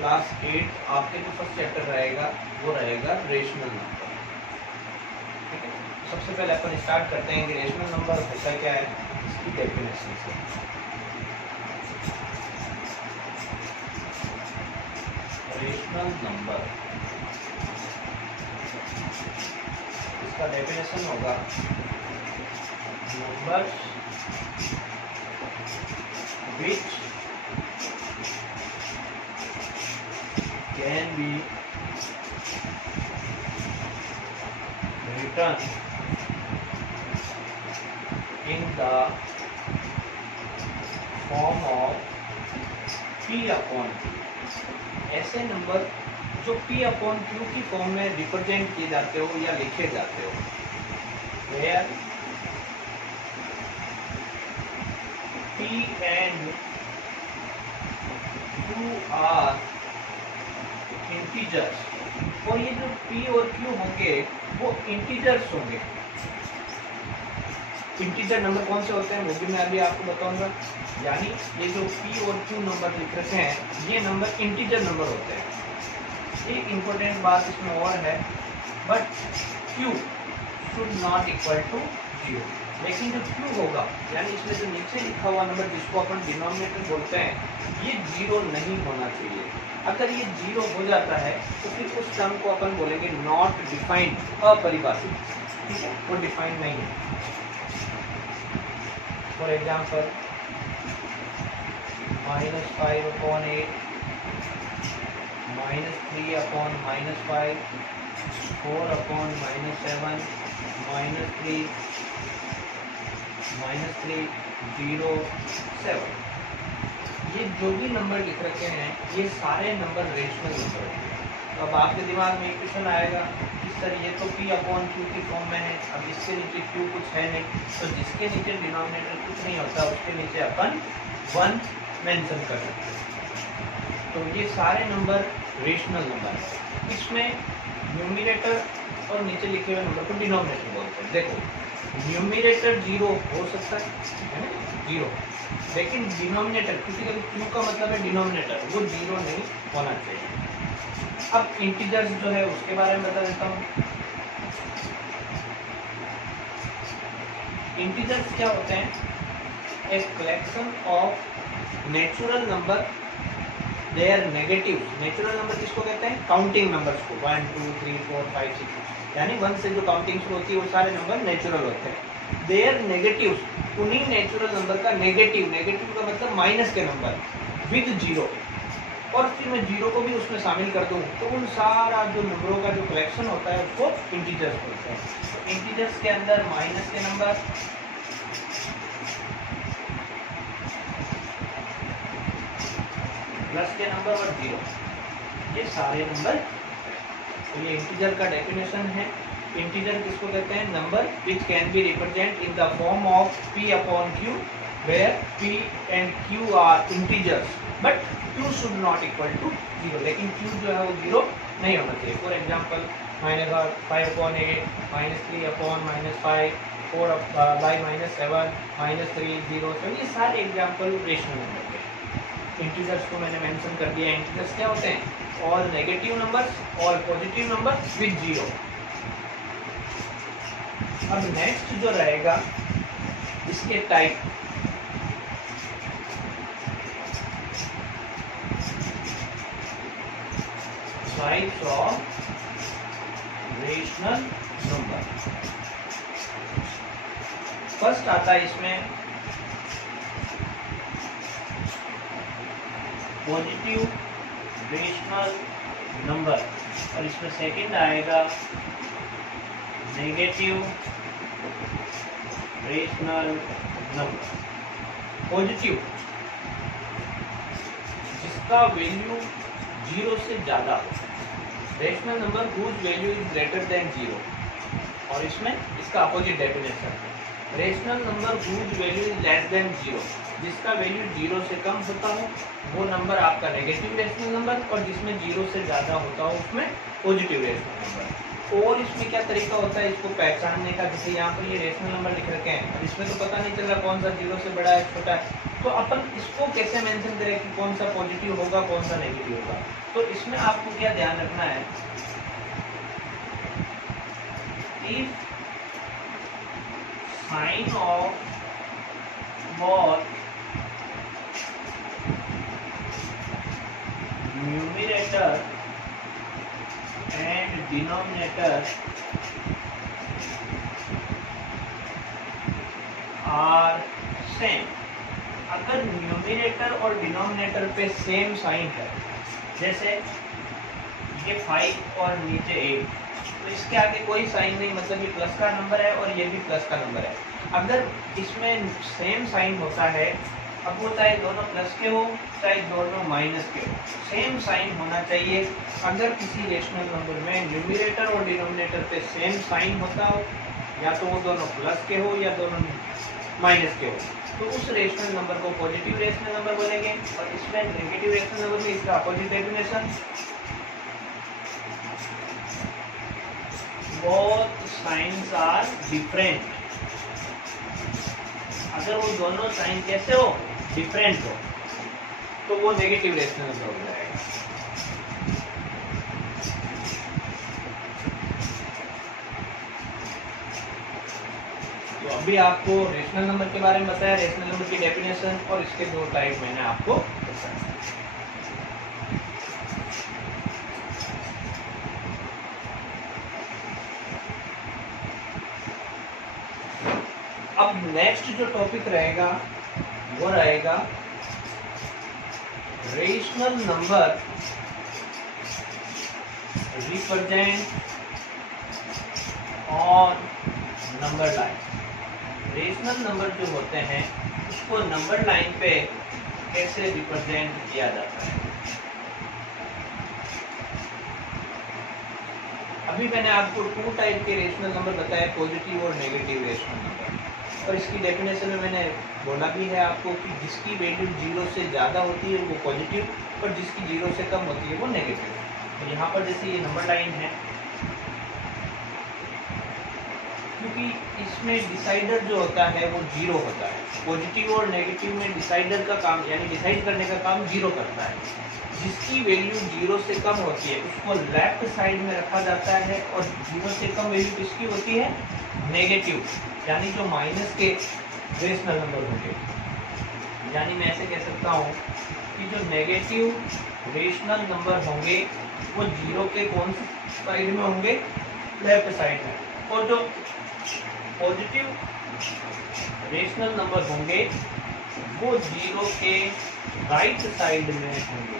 Class 8 आपके जो first chapter रहेगा वो रहेगा रेशनल नंबर। ठीक है, सबसे पहले अपन स्टार्ट करते हैं कि रेशनल नंबर होता क्या है, इसकी डेफिनेशन से। रेशनल नंबर, इसका डेफिनेशन होगा numbers which can be written in the form of P upon Q। ऐसे नंबर जो P upon Q की फॉर्म में रिप्रेजेंट किए जाते हो या लिखे जाते हो, where P and Q are integers. और ये जो P और Q होंगे वो इंटीजर्स होंगे। इंटीजर नंबर कौन से होते हैं वो भी मैं अभी आपको बताऊंगा। यानी ये जो P और Q नंबर लिख रखे हैं ये नंबर इंटीजर नंबर होते हैं। एक इम्पोर्टेंट बात इसमें और है, but Q should not equal to 0। लेकिन जो Q होगा यानी इसमें जो नीचे लिखा हुआ नंबर जिसको अपन डिनोमिनेटर बोलते हैं ये 0 नहीं होना चाहिए। अगर ये 0 हो जाता है तो फिर उस टर्म को अपन बोलेंगे नॉट डिफाइंड, अपरिभाषित। ठीक है, वो डिफाइंड नहीं है। For example -5 upon 8, -3 upon -5, 4 upon -7, -3, -3, 0, 7। ये जो भी नंबर लिख रखे हैं ये सारे नंबर रेशनल नंबर हैं। तो अब आपके दिमाग में एक क्वेश्चन आएगा कि सर ये तो P upon Q की फॉर्म में है, अब इसके नीचे Q कुछ है नहीं, तो जिसके नीचे डिनोमिनेटर कुछ नहीं होता उसके नीचे अपन 1 मेंशन कर सकते हैं। तो ये सारे नंबर रेशनल नंबर है। इसमें न्यूमरेटर और नीचे लिखे हुए नंबर को डिनोमिनेटर बोलते हैं। देखो न्यूमरेटर 0 हो सकता है ना, 0, लेकिन डिनोमिनेटर, क्योंकि Q का मतलब है डिनोमिनेटर, वो 0 नहीं होना चाहिए। अब इंटीजर्स जो है उसके बारे में बता देता हूँ। इंटीजर्स क्या होते हैं? A collection of natural number, their negatives. Natural number किसको कहते हैं? काउंटिंग नंबर्स को। 1 2 3 4 5 6, यानी 1 से जो काउंटिंग शुरू होती है वो सारे नंबर नेचुरल होते हैं। देयर नेगेटिव्स, उन्हीं नेचुरल नंबर का नेगेटिव, नेगेटिव का मतलब माइनस के नंबर, विद 0, और फिर मैं 0 को भी उसमें शामिल कर दूँ तो उन सारा जो नंबरों का जो कलेक्शन होता है उसको इंटीजर्स बोलते हैं। तो इंटीजर्स के अंदर माइनस के नंबर, प्लस के नंबर और 0, ये सारे नंबर। तो ये इंटीजर का डेफिनेशन है। इंटीजर किसको कहते हैं? Number which can be represent in the form of P upon Q, where P and Q are integers, but Q should not equal to 0। लेकिन Q जो है वो 0 नहीं होना चाहिए। For example -5 upon 8, -3 upon -5, 4 by -7, -3, 0, 7, ये सारे एग्जाम्पल रेशनल नंबर के। इंटीजर्स को मैंने मेंशन कर दिया। इंटीजर्स क्या होते हैं? All negative numbers, all positive numbers with 0। अब नेक्स्ट जो रहेगा इसके type, types of rational number. First आता है इसमें पॉजिटिव रेशनल नंबर, और इसमें सेकंड आएगा नेगेटिव रेशनल नंबर। पॉजिटिव जिसका वैल्यू 0 से ज़्यादा हो, rational number whose value is greater than 0। और इसमें इसका अपोजिट डेफिनेशन है, rational number whose value is less than 0, जिसका वैल्यू 0 से कम होता हो वो नंबर आपका नेगेटिव रेशनल नंबर, और जिसमें 0 से ज़्यादा होता हो उसमें पॉजिटिव रेशनल नंबर। और इसमें क्या तरीका होता है इसको पहचानने का, जैसे यहाँ पर ये रेशनल नंबर लिख रखे हैं, अब इसमें तो पता नहीं चल रहा कौन सा जीरो से बड़ा है छोटा है, तो अपन इसको कैसे मेंशन करें कि कौन सा पॉजिटिव होगा कौन सा नेगेटिव होगा। तो इसमें आपको क्या ध्यान रखना है, if sign of both numerator and denominator are same, अगर न्यूमिनेटर और डिनोमिनेटर पे सेम साइन है, जैसे ये 5 और नीचे 8, तो इसके आगे कोई साइन नहीं, मतलब ये प्लस का नंबर है और ये भी प्लस का नंबर है। अगर इसमें सेम साइन होता है, अब वो चाहे दोनों प्लस के हो चाहे दोनों माइनस के हो, सेम साइन होना चाहिए। अगर किसी रेशनल नंबर में न्यूमिनेटर और डिनोमिनेटर पे सेम साइन होता हो, या तो वो दोनों प्लस के हो या दोनों माइनस के हो, तो उस रेशनल नंबर को पॉजिटिव रेशनल नंबर बोलेंगे। और इसमें नेगेटिव रेशनल नंबर में इसका opposite definition, both signs are different, अगर वो दोनों साइन कैसे हो, डिफरेंट हो, तो वो नेगेटिव रेशनल नंबर हो जाएगा। तो अभी आपको रेशनल नंबर के बारे में बताया, रेशनल नंबर की डेफिनेशन, और इसके दो टाइप मैंने आपको बताया। अब नेक्स्ट जो टॉपिक रहेगा वो रहेगा rational number represent on number line. Rational number जो होते हैं उसको नंबर लाइन पे कैसे रिप्रेजेंट किया जाता है। अभी मैंने आपको 2 टाइप के रेशनल नंबर बताए, पॉजिटिव और नेगेटिव रेशनल नंबर, और इसकी डेफिनेशन में मैंने बोला भी है आपको कि जिसकी वैल्यू 0 से ज़्यादा होती है वो पॉजिटिव और जिसकी 0 से कम होती है वो नेगेटिव। तो यहाँ पर जैसे ये नंबर लाइन है, क्योंकि इसमें डिसाइडर जो होता है वो 0 होता है, पॉजिटिव और नेगेटिव में डिसाइडर का काम यानी डिसाइड करने का काम 0 करता है। जिसकी वैल्यू 0 से कम होती है उसको लेफ्ट साइड में रखा जाता है, और 0 से कम वैल्यू किसकी होती है, नेगेटिव, यानी जो माइनस के रेशनल नंबर होंगे। यानी मैं ऐसे कह सकता हूँ कि जो नेगेटिव रेशनल नंबर होंगे वो 0 के कौन सी साइड में होंगे, लेफ्ट साइड में, और जो पॉजिटिव रेशनल नंबर होंगे वो 0 के राइट साइड में होंगे।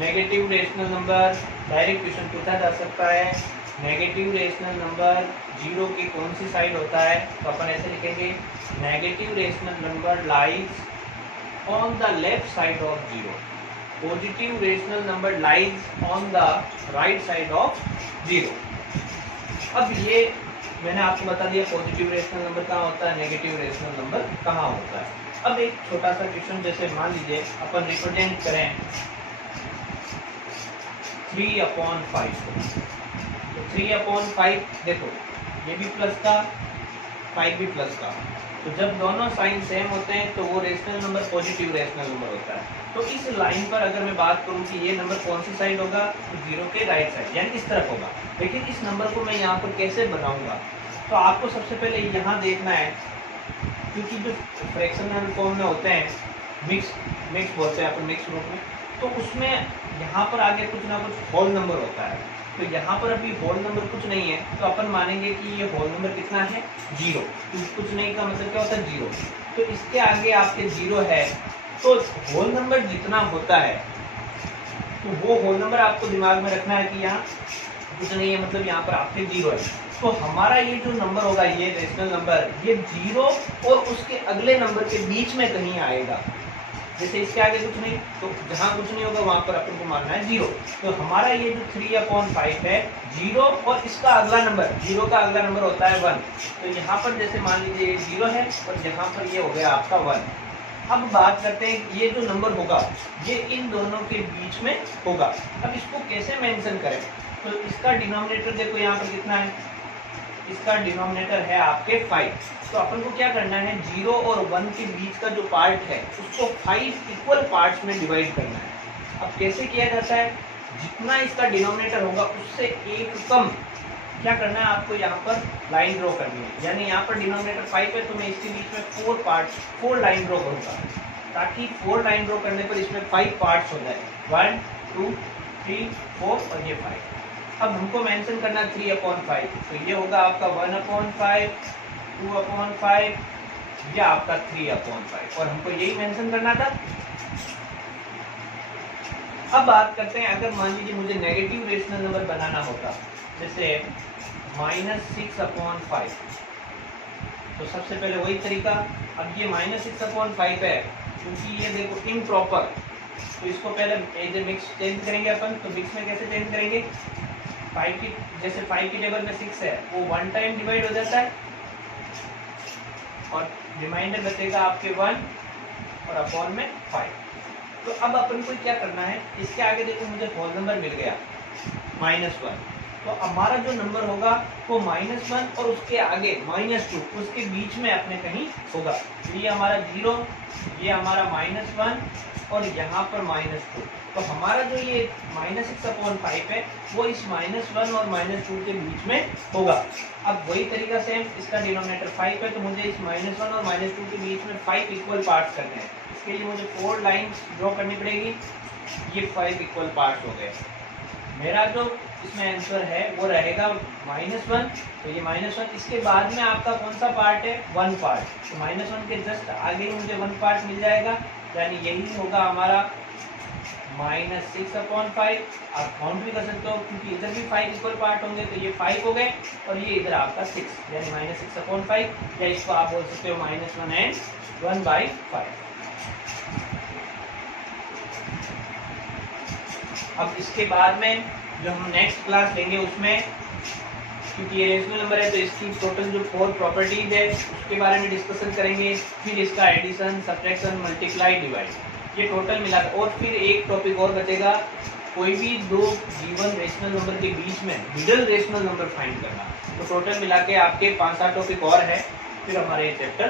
Negative rational number, direct question पूछा जा सकता है, नेगेटिव रेशनल नंबर 0 की कौन सी साइड होता है, तो अपन ऐसे लिखेंगे, negative rational number lies on the left side of 0, positive rational number lies on the right side of 0। अब ये मैंने आपको बता दिया पॉजिटिव रेशनल नंबर कहाँ होता है, नेगेटिव रेशनल नंबर कहाँ होता है। अब एक छोटा सा क्वेश्चन, जैसे मान लीजिए अपन रिप्रेजेंट करें 3/5 को, तो 3/5 देखो ये भी प्लस का 5 भी प्लस का, तो जब दोनों साइन सेम होते हैं तो वो rational number positive rational number होता है। तो इस लाइन पर अगर मैं बात करूं कि ये नंबर कौन सी साइड होगा, तो 0 के राइट साइड यानी इस तरफ होगा। लेकिन इस नंबर को मैं यहाँ पर कैसे बनाऊंगा, तो आपको सबसे पहले यहाँ देखना है, क्योंकि जो फ्रैक्शनल फॉर्म में होते हैं, मिक्स बोलते हैं अपन मिक्स रूप में, तो उसमें यहाँ पर आगे कुछ ना कुछ होल नंबर होता है। तो यहाँ पर अभी होल नंबर कुछ नहीं है, तो अपन मानेंगे कि ये होल नंबर कितना है, 0। तो कुछ नहीं का मतलब क्या होता है, 0। तो इसके आगे आपके 0 है, तो होल नंबर जितना होता है तो वो होल नंबर आपको दिमाग में रखना है कि यहाँ कुछ नहीं है, मतलब यहाँ पर आपके 0 है। तो हमारा ये जो नंबर होगा, ये रेशनल नंबर, ये 0 और उसके अगले नंबर के बीच में कहीं आएगा। जैसे इसके आगे कुछ नहीं, तो जहाँ कुछ नहीं होगा वहाँ पर अपन को मानना है 0। तो हमारा ये जो 3/5 है, 0 और इसका अगला नंबर, 0 का अगला नंबर होता है 1। तो यहाँ पर जैसे मान लीजिए ये 0 है और यहाँ पर ये हो गया आपका 1। अब बात करते हैं ये जो नंबर होगा ये इन दोनों के बीच में होगा। अब इसको कैसे मेंशन करें? तो इसका डिनोमिनेटर देखो यहाँ पर कितना है, इसका डिनोमिनेटर है आपके 5। तो अपन को क्या करना है, 0 और 1 के बीच का जो पार्ट है उसको 5 इक्वल पार्ट्स में डिवाइड करना है। अब कैसे किया जाता है, जितना इसका डिनोमिनेटर होगा उससे एक कम क्या करना है आपको, यहाँ पर लाइन ड्रॉ करनी है। यानी यहाँ पर डिनोमिनेटर 5 है तो मैं इसके बीच में 4 लाइन ड्रॉ करूँगा, ताकि 4 लाइन ड्रॉ करने पर इसमें 5 पार्ट्स हो जाए, 1 2 3 4 और ये 5। अब हमको मेंशन करना 3/5, तो ये होगा आपका 1/5, 2/5 या आपका 3/5, और हमको यही मेंशन करना था। अब बात करते हैं, अगर मान लीजिए मुझे नेगेटिव रेशनल नंबर बनाना होता, जैसे -6/5, तो सबसे पहले वही तरीका। अब ये -6/5 है, क्योंकि ये देखो इम्प्रॉपर, तो इसको पहले मिक्स चेंज करेंगे अपन। तो मिक्स में कैसे चेंज करेंगे, 5 की जैसे 5 की टेबल में 6 है, वो 1 टाइम डिवाइड हो जाता है और रिमाइंडर बचेगा आपके 1 और अपॉन में 5। तो अब अपन को क्या करना है, इसके आगे देखो मुझे होल नंबर मिल गया -1, तो हमारा जो नंबर होगा वो -1 और उसके आगे -2, उसके बीच में अपने कहीं होगा। ये हमारा 0, ये हमारा -1 और यहाँ पर -2। तो हमारा जो ये -6/5 है वो इस -1 और -2 के बीच में होगा। अब वही तरीका से इसका डिनोमिनेटर 5 है, तो मुझे इस -1 और -2 के बीच में 5 इक्वल पार्ट्स करने हैं। इसके लिए मुझे 4 लाइन्स ड्रॉ करनी पड़ेगी। ये 5 इक्वल पार्ट्स हो गए। मेरा जो इसमें आंसर है वो रहेगा -1, तो ये -1, इसके बाद में आपका कौन सा पार्ट है, 1 पार्ट, तो -1 के जस्ट आगे मुझे 1 पार्ट मिल जाएगा, यानी यही होगा हमारा -6/5। आप काउंट भी कर सकते हो, क्योंकि इधर भी 5 इक्वल पार्ट होंगे, तो ये 5 हो गए और ये इधर आपका 6, यानी -6/5, या इसको आप बोल सकते हो -1 and 1/5। अब इसके बाद में जो हम नेक्स्ट क्लास लेंगे उसमें, क्योंकि ये रेशनल नंबर है तो इसकी टोटल जो 4 प्रॉपर्टीज है उसके बारे में डिस्कशन करेंगे। फिर इसका एडिशन, सब्ट्रैक्शन, मल्टीप्लाई, डिवाइड, ये टोटल मिला, और फिर एक टॉपिक और बचेगा, कोई भी दो गिवन रेशनल नंबर के बीच में मिडल रेशनल नंबर फाइंड करना। तो टोटल मिला के आपके 5-7 टॉपिक और है, फिर हमारे ये चैप्टर